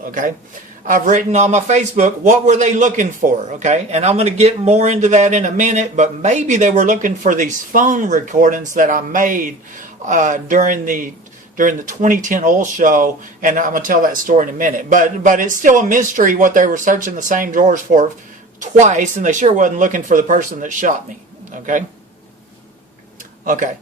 Okay, I've written on my Facebook, what were they looking for? Okay, and I'm going to get more into that in a minute, but maybe they were looking for these phone recordings that I made during the 2010 oil show, and I'm going to tell that story in a minute. But it's still a mystery what they were searching the same drawers for twice, and they sure wasn't looking for the person that shot me. Okay. Okay.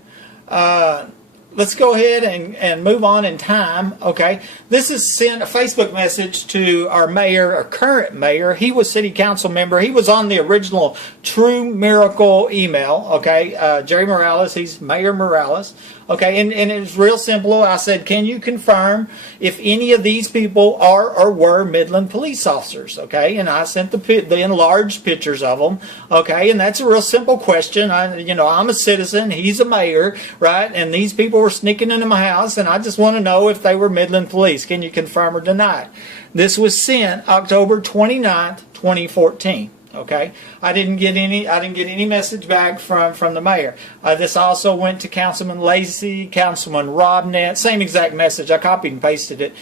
Let's go ahead and move on in time. Okay, this is sent a Facebook message to our mayor, our current mayor. He was city council member. He was on the original True Miracle email. Okay, Jerry Morales. He's Mayor Morales. Okay, and it's real simple. I said, can you confirm if any of these people are or were Midland police officers? Okay, and I sent the enlarged pictures of them. Okay, and that's a real simple question. I'm a citizen. He's a mayor, right? And these people were sneaking into my house, and I just want to know if they were Midland police. Can you confirm or deny it? This was sent October 29th, 2014. Okay, I didn't get any message back from the mayor. This also went to Councilman Lacey, Councilman Robnett, same exact message. I copied and pasted it.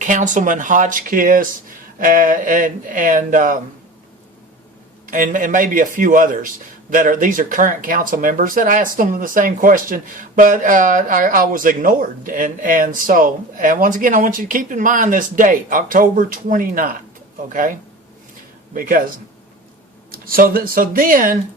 Councilman Hotchkiss, and maybe a few others these are current council members that asked them the same question, but I was ignored. And once again, I want you to keep in mind this date, October 29th. Okay. Because so then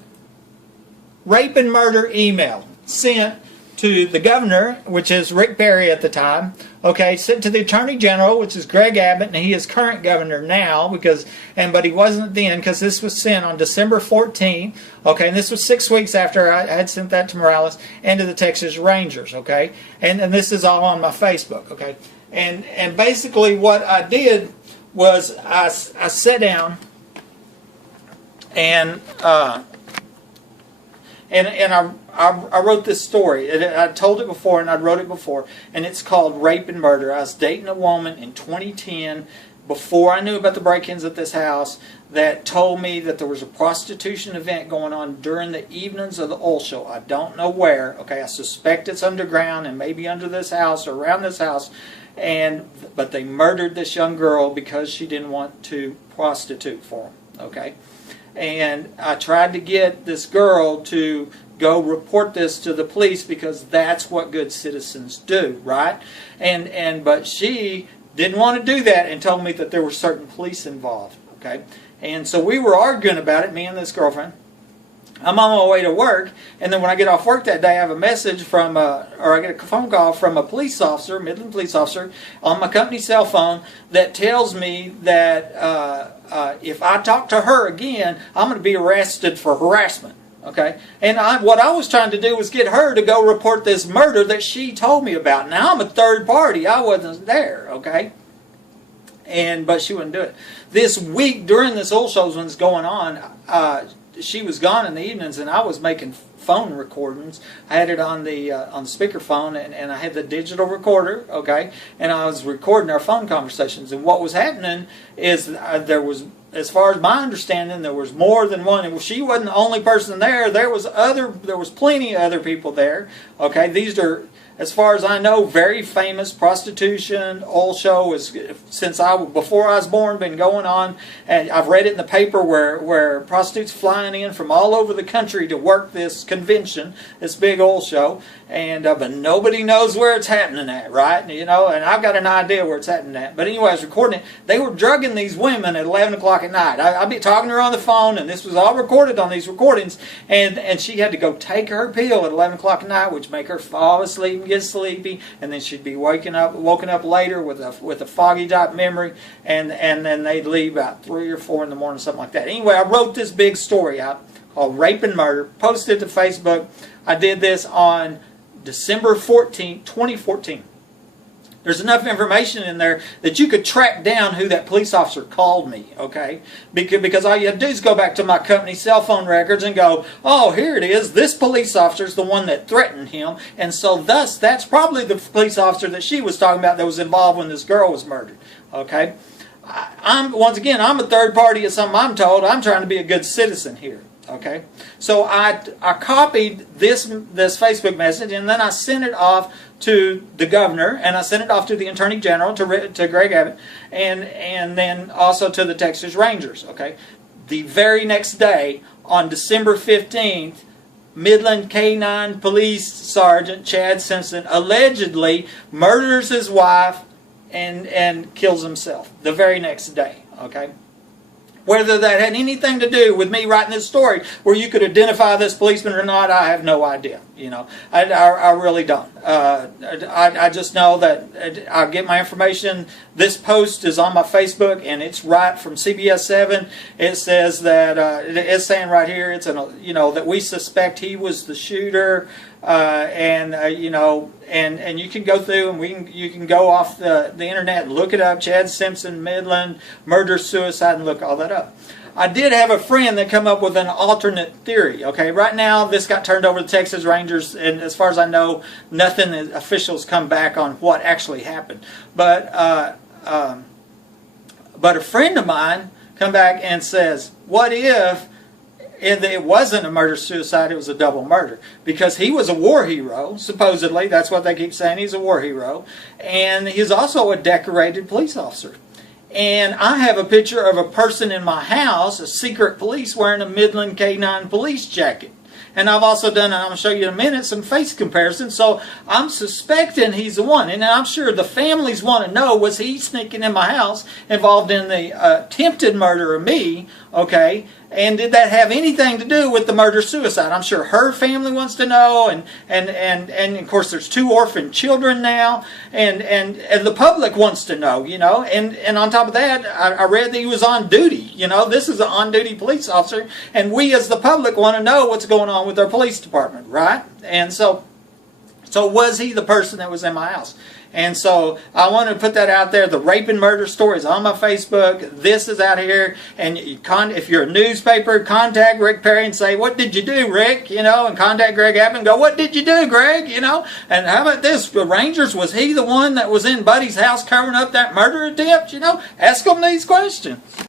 rape and murder email sent to the governor, which is Rick Perry at the time. Okay, sent to the attorney general, which is Greg Abbott, and he is current governor now but he wasn't then because this was sent on December 14th. Okay, and this was 6 weeks after I had sent that to Morales and to the Texas Rangers. Okay, and this is all on my Facebook. Okay, and basically what I did was I sat down. And I wrote this story. I told it before, and I wrote it before, and it's called Rape and Murder. I was dating a woman in 2010, before I knew about the break-ins at this house, that told me that there was a prostitution event going on during the evenings of the oil show. I don't know where. Okay, I suspect it's underground and maybe under this house or around this house. But they murdered this young girl because she didn't want to prostitute for them. Okay. And I tried to get this girl to go report this to the police because that's what good citizens do, right? But she didn't want to do that and told me that there were certain police involved, okay? And so we were arguing about it, me and this girlfriend. I'm on my way to work, and then when I get off work that day, I have a message I get a phone call from a police officer, Midland police officer, on my company cell phone that tells me that if I talk to her again, I'm going to be arrested for harassment. Okay, and what I was trying to do was get her to go report this murder that she told me about. Now I'm a third party; I wasn't there. Okay. But she wouldn't do it. This week during this oil show when it's going on, she was gone in the evenings, and I was making phone recordings. I had it on the speakerphone, and I had the digital recorder, okay, and I was recording our phone conversations. And what was happening is there was, as far as my understanding, there was more than one. She wasn't the only person there. There was plenty of other people there. Okay, these are, as far as I know, very famous prostitution oil show is before I was born been going on, and I've read it in the paper where prostitutes flying in from all over the country to work this convention, this big oil show, but nobody knows where it's happening at, right? And I've got an idea where it's happening at. But anyway, I was recording it. They were drugging these women at 11 o'clock at night. I'd be talking to her on the phone, and this was all recorded on these recordings, and she had to go take her pill at 11 o'clock at night, which make her fall asleep and get sleepy, and then she'd be woken up later with a foggy type memory, and then they'd leave about 3 or 4 in the morning, something like that. Anyway, I wrote this big story out called Rape and Murder, posted it to Facebook. I did this on December 14, 2014. There's enough information in there that you could track down who that police officer called me, okay? Because all you have to do is go back to my company cell phone records and go, oh, here it is. This police officer is the one that threatened him. And so thus, that's probably the police officer that she was talking about that was involved when this girl was murdered, okay? Once again, I'm a third party of something I'm told. I'm trying to be a good citizen here. Okay, so I copied this Facebook message, and then I sent it off to the governor, and I sent it off to the Attorney General, to Greg Abbott, and then also to the Texas Rangers. Okay, the very next day, on December 15th, Midland K-9 Police Sergeant Chad Simpson allegedly murders his wife and kills himself the very next day. Okay. Whether that had anything to do with me writing this story where you could identify this policeman or not, I have no idea. You know, I really don't. I just know that I get my information. This post is on my Facebook, and it's right from CBS 7. It says that it's saying right here, it's that we suspect he was the shooter, and you can go through and you can go off the internet and look it up. Chad Simpson, Midland, murder, suicide, and look all that up. I did have a friend that come up with an alternate theory. Okay, right now this got turned over to Texas Rangers, and as far as I know, nothing officials come back on what actually happened. But a friend of mine come back and says, "What if it wasn't a murder-suicide, it was a double murder?" Because he was a war hero, supposedly. That's what they keep saying. He's a war hero. And he's also a decorated police officer. And I have a picture of a person in my house, a secret police, wearing a Midland K-9 police jacket. And I've also done, and I'm going to show you in a minute, some face comparisons. So I'm suspecting he's the one. And I'm sure the families want to know, was he sneaking in my house involved in the attempted murder of me? Okay. And did that have anything to do with the murder-suicide? I'm sure her family wants to know, and of course there's 2 orphan children now, and the public wants to know, and on top of that, I read that he was on duty. This is an on-duty police officer, and we as the public want to know what's going on with our police department, right? And so was he the person that was in my house? And so I want to put that out there. The rape and murder story is on my Facebook. This is out here. And if you're a newspaper, contact Rick Perry and say, "What did you do, Rick?" And contact Greg Abbott and go, "What did you do, Greg?" And how about this? The Rangers, was he the one that was in Buddy's house covering up that murder attempt? Ask them these questions.